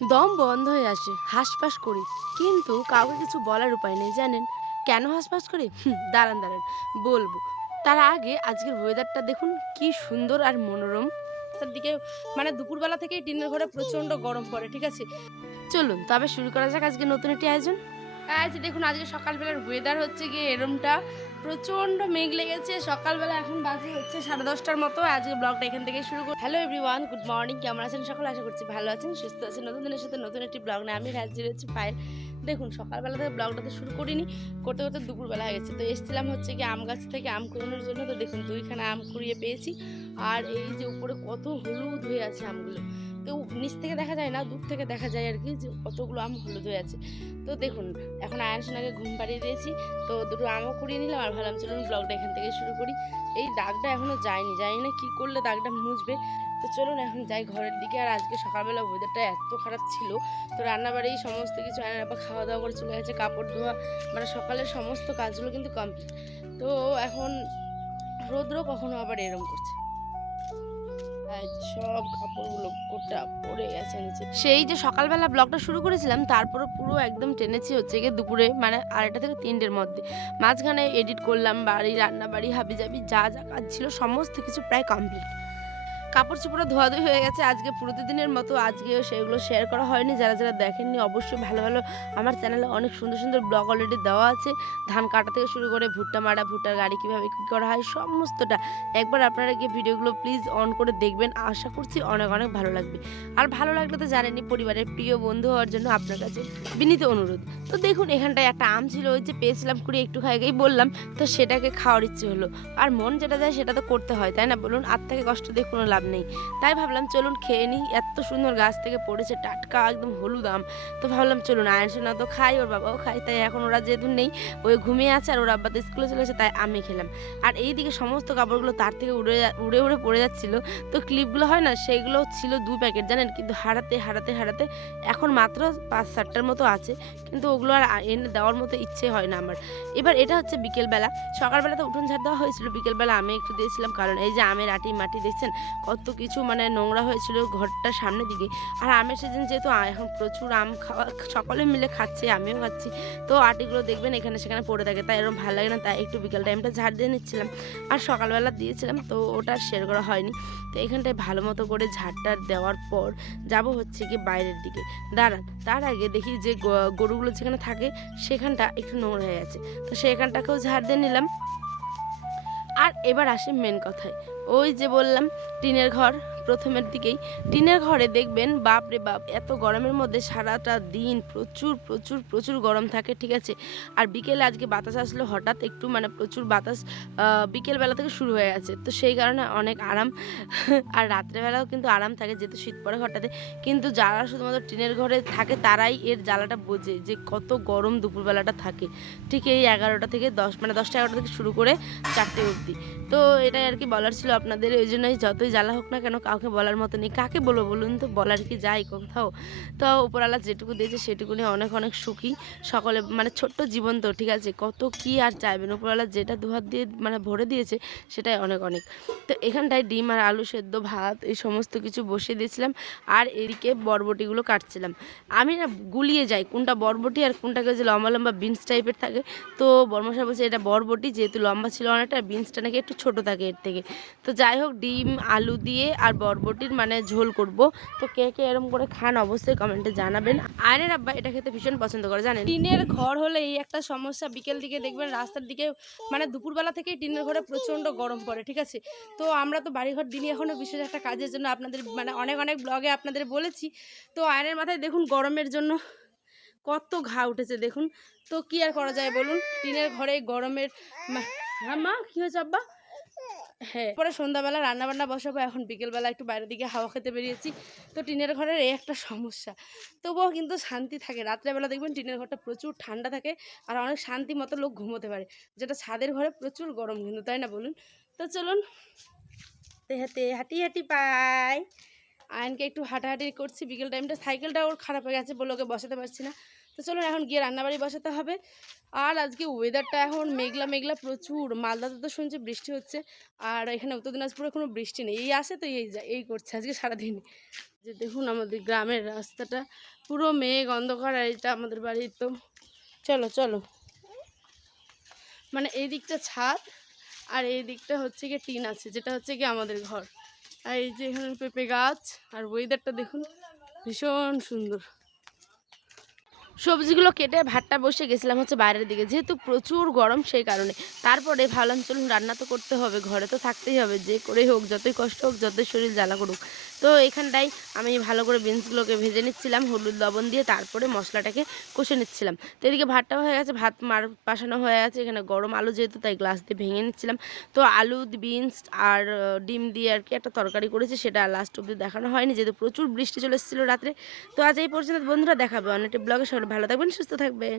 দম বন্ধ হয়ে আসে, হাঁসফাঁস করি, কিন্তু কাউকে কিছু বলার উপায় নেই। জানেন কেন হাঁসফাঁস করি? দাঁড়ান দাঁড়ান, বলবো। তার আগে আজকের ওয়েদারটা দেখুন, কি সুন্দর আর মনোরম। তার দিকে দুপুরবেলা থেকেই টিনের ঘরে প্রচন্ড গরম পড়ে, ঠিক আছে। চলুন তবে শুরু করা যাক আজকে নতুন একটি আয়োজন। এই যে দেখুন, আজকে সকালবেলার ওয়েদার হচ্ছে গিয়ে এরমটা, প্রচন্ড মেঘ লেগেছে। সকালবেলা এখন বাজে হচ্ছে 10:30টার মতো। আজকে ব্লগটা এখান থেকে শুরু করি। Hello everyone, good morning. কেমন আছেন সকলে? আশা করছি ভালো আছেন, সুস্থ আছেন। নতুন দিনের সাথে নতুন একটি ব্লগ নিয়ে আমি রাজি রয়েছি পায়েল। দেখুন সকালবেলা থেকে ব্লগটা তো শুরু করিনি, করতে করতে দুপুরবেলা হয়ে গেছে। তো এসেছিলাম হচ্ছে কি আম গাছ থেকে আম কুড়ানোর জন্য। তো দেখুন 2খানা আম কুড়িয়ে পেয়েছি। আর এই যে উপরে কত হলুদ হয়ে আছে আমগুলো, তো নিচ থেকে দেখা যায় না, দূর থেকে দেখা যায় আর কি, যে কতগুলো আম হলুদ হয়ে আছে। তো দেখুন এখন আয়ন সোনাকে ঘুম পাড়িয়ে দিয়েছি, তো দুটো আমও কুড়িয়ে নিলাম। আর ভাবলাম চলুন ব্লগটা এখান থেকে শুরু করি। এই দাগটা এখনো যায়নি, জানি না কি করলে দাগটা মুছবে। তো চলুন এখন যাই ঘরের দিকে। আর আজকে সকালবেলা ওয়েদারটা এত খারাপ ছিল, তো রান্নাবাড়ি সমস্ত কিছু আয়নের আপা খাওয়া দাওয়া করে চলে গেছে। কাপড় ধোয়া সকালের সমস্ত কাজগুলো কিন্তু কমপ্লিট। তো এখন রৌদ্র কখনো আবার এরম করছে, সব কাপড়গুলো গোটা পড়ে গেছে নিচে। সেই যে সকালবেলা ব্লগটা শুরু করেছিলাম, তারপরে পুরো একদম টেনেছি হচ্ছে গিয়ে দুপুরে 2:30 থেকে 3টের মধ্যে। মাঝখানে এডিট করলাম, বাড়ি রান্না বাড়ি হাবিজাবি যা যা কাজ ছিল সমস্ত কিছু প্রায় কমপ্লিট। কাপড় চোপড় ধোয়াধুয়ি হয়ে গেছে আজকে প্রতিদিনের মতো। আজকেও সেগুলো শেয়ার করা হয়নি। যারা যারা দেখেননি অবশ্যই ভালো ভালো, আমার চ্যানেলে অনেক সুন্দর সুন্দর ব্লগ অলরেডি দেওয়া আছে। ধান কাটা থেকে শুরু করে ভুট্টা মারা, ভুট্টার গাড়ি কীভাবে কী করা হয় সমস্তটা একবার আপনারা গিয়ে ভিডিওগুলো প্লিজ অন করে দেখবেন। আশা করছি অনেক অনেক ভালো লাগবে। আর ভালো লাগলে তো জানেনই, পরিবারের প্রিয় বন্ধু হওয়ার জন্য আপনার কাছে বিনীত অনুরোধ। তো দেখুন এখানটায় একটা আম ছিল, ওই যে পেয়েছিলাম কুড়ি, একটু খাইয়েই বললাম, তো সেটাকে খাওয়ার ইচ্ছে হলো। আর মন যেটা যায় সেটা তো করতে হয়, তাই না বলুন? আর থেকে কষ্ট দিয়ে কোনো লাভ নেই। তাই ভাবলাম চলুন খেয়ে নিই। এত সুন্দর গাছ থেকে পড়েছে, টাটকা একদম হলুদ আম। তো ভাবলাম চলুন, আয়ন সোনা তো খাই, ওর বাবাও খায়, তাই এখন ওরা যেহেতু নেই, ওই ঘুমিয়ে আছে আর ওর আব্বা তো স্কুলে চলে গেছে, তাই আমি খেলাম। আর এইদিকে সমস্ত কাপড়গুলো তার থেকে উড়ে উড়ে পড়ে যাচ্ছিল। তো ক্লিপগুলো হয় না, সেইগুলো ছিল 2 প্যাকেট জানেন, কিন্তু হারাতে হারাতে হারাতে এখন মাত্র 5-7টার মতো আছে। কিন্তু ওগুলো আর এনে দেওয়ার মতো ইচ্ছে হয় না আমার। এবার এটা হচ্ছে বিকেলবেলা। সকালবেলা তো উঠোন ঝাড় দেওয়া হয়েছিল, বিকেলবেলা আমি একটু দিয়েছিলাম, কারণ এই যে আমের আটি মাটি দেখছেন কত কিছু নোংরা হয়েছিল ঘরটার সামনের দিকে। আর আমের সিজন যেহেতু, এখন প্রচুর আম খাওয়া, সকলে মিলে খাচ্ছে, আমিও খাচ্ছি। তো আটিগুলো দেখবেন এখানে সেখানে পড়ে থাকে, তাই এরকম ভালো লাগে না, তাই একটু বিকেল টাইমটা ঝাড় দিয়ে নিচ্ছিলাম। আর সকালবেলা দিয়েছিলাম, তো ওটা শেয়ার করা হয়নি। তো এখানটায় ভালো মতো করে ঝাড়টা দেওয়ার পর যাব হচ্ছে কি বাইরের দিকে। দাঁড়ান, তার আগে দেখি যে গরুগুলো যেখানে থাকে সেখানটা একটু নোংরা হয়ে আছে, তো সেখানটাকেও ঝাড় দিয়ে নিলাম। আর এবার আসি মেন কথায়। ওই যে বললাম টিনের ঘর, প্রথমের দিকেই টিনের ঘরে দেখবেন বাপ রে বাপ, এত গরমের মধ্যে সারাটা দিন প্রচুর প্রচুর প্রচুর গরম থাকে, ঠিক আছে। আর বিকেলে আজকে বাতাস আসলো হঠাৎ একটু, প্রচুর বাতাস বিকেলবেলা থেকে শুরু হয়ে গেছে, তো সেই কারণে অনেক আরাম। আর রাত্রেবেলাও কিন্তু আরাম থাকে যেহেতু শীত পড়ে ঘরটাতে। কিন্তু যারা শুধুমাত্র টিনের ঘরে থাকে তারাই এর জ্বালাটা বোঝে যে কত গরম দুপুরবেলাটা থাকে। ঠিক এই 11টা থেকে 10টা 11টা থেকে শুরু করে 4টে অবধি। তো এটাই আর কি বলার ছিল আপনাদের। ওই জন্যই যতই জ্বালা হোক না কেন কাউকে বলার মতো নেই। কাকে বলবো বলুন তো? বলার কি যায় কোথাও? তো উপরওয়ালা যেটুকু দিয়েছে সেটুকু নিয়ে অনেক অনেক সুখী সকলে। ছোট্ট জীবন তো, ঠিক আছে, কত কি আর চাইবেন? উপরওয়ালা যেটা দুহাত দিয়ে ভরে দিয়েছে সেটাই অনেক অনেক। তো এখানটায় ডিম আর আলু সেদ্ধ, ভাত, এই সমস্ত কিছু বসিয়ে দিয়েছিলাম। আর এদিকে বরবটিগুলো কাটছিলাম। আমি না গুলিয়ে যাই কোনটা বরবটি আর কোনটাকে, যে লম্বা লম্বা বিনস টাইপের থাকে। তো বর্মশাই বলছে এটা বরবটি, যেহেতু লম্বা ছিল অনেকটা, আর বিনসটা নাকি একটু ছোট থাকে এর থেকে। তো যাই হোক, ডিম আলু দিয়ে আর বরবটির ঝোল করব। তো কে কে এরকম করে খান অবশ্যই কমেন্টে জানাবেন। আয়নের আব্বা এটা খেতে ভীষণ পছন্দ করে জানেন। টিনের ঘর হলে এই একটা সমস্যা, বিকেল দিকে দেখবেন রাস্তার দিকে, দুপুরবেলা থেকেই টিনের ঘরে প্রচণ্ড গরম পড়ে, ঠিক আছে। তো আমরা তো বাড়িঘর দিনই এখনও বিশেষ একটা কাজের জন্য আপনাদের অনেক অনেক ব্লগে আপনাদের বলেছি। তো আয়নের মাথায় দেখুন গরমের জন্য কত ঘা উঠেছে দেখুন। তো কি আর করা যায় বলুন, টিনের ঘরে গরমের। হ্যাঁ মা, কি হয়েছে আব্বা? হ্যাঁ, পরে সন্ধ্যাবেলা রান্নাবান্না বসাবো, এখন বিকেলবেলা একটু বাইরের দিকে হাওয়া খেতে বেরিয়েছি। তো টিনের ঘরের এই একটা সমস্যা, তবুও কিন্তু শান্তি থাকে। রাত্রেবেলা দেখবেন টিনের ঘরটা প্রচুর ঠান্ডা থাকে, আর অনেক শান্তি মতো লোক ঘুমোতে পারে, যেটা ছাদের ঘরে প্রচুর গরম কিন্তু, তাই না বলুন? তো চলুন হাঁটে হাঁটি হাঁটি পাই। আয়নকে একটু হাঁটাহাঁটি করছি বিকেল টাইমটা। সাইকেলটা ওর খারাপ হয়ে গেছে বলে ওকে বসাতে পারছি না। তো চলুন এখন গিয়ে রান্নাবাড়ি বসাতে হবে। আর আজকে ওয়েদারটা এখন মেঘলা মেঘলা প্রচুর, মালদাতে তো শুনছি বৃষ্টি হচ্ছে, আর এখানে উত্তর দিনাজপুরে কোনো বৃষ্টি নেই, এই আসে তো এই যায়, এই করছে আজকে সারাদিন। যে দেখুন আমাদের গ্রামের রাস্তাটা পুরো মেঘ অন্ধকার, আর এটা আমাদের বাড়ির। তো চলো চলো, মানে এই দিকটা ছাদ আর এই দিকটা হচ্ছে গিয়ে টিন আছে, যেটা হচ্ছে গিয়ে আমাদের ঘর। আর এই যে এখানে পেঁপে গাছ, আর ওয়েদারটা দেখুন ভীষণ সুন্দর। সবজিগুলো কেটে ভাতটা বসে গেছিলাম হচ্ছে বাইরের দিকে, যেহেতু প্রচুর গরম সেই কারণে। তারপরে ভাবলাম চলুন রান্না তো করতে হবে, ঘরে তো থাকতেই হবে, যে করেই হোক, যতই কষ্ট হোক, যতই শরীর জ্বালা করুক। তো এখানটায় আমি ভালো করে বিনসগুলোকে ভেজে নিচ্ছিলাম হলুদ লবণ দিয়ে, তারপরে মশলাটাকে কষে নিচ্ছিলাম। তো এদিকে ভাতটাও হয়ে গেছে, ভাত পাশানো হয়ে গেছে। এখানে গরম আলু যেহেতু, তাই গ্লাস দিয়ে ভেঙে নিচ্ছিলাম। তো আলু, বিনস আর ডিম দিয়ে আর কি একটা তরকারি করেছি, সেটা লাস্ট অব্দি দেখানো হয়নি যেহেতু প্রচুর বৃষ্টি চলে এসেছিলো রাত্রে। তো আজ এই পর্যন্ত বন্ধুরা, দেখাবে অনেকটা ব্লগে। সবাই ভালো থাকবেন, সুস্থ থাকবেন।